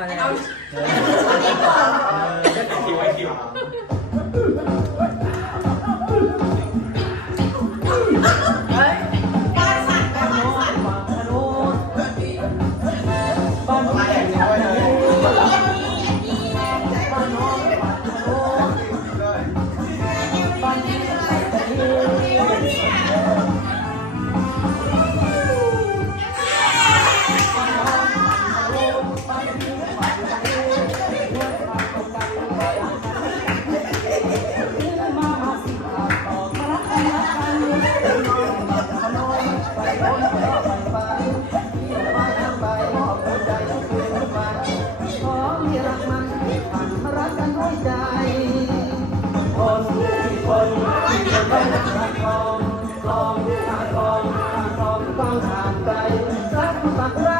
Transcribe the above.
อแล้ว เอา เออจะขี่ไว้ขี่ ใจทุกคืนทุกวันขอมีรักมันให้ฝันรักกันด้วยใจโอ้สุขที่คนที่คนได้รักกันทองทองที่ทางทองทองทองต้องห่างไกลรักปักรัก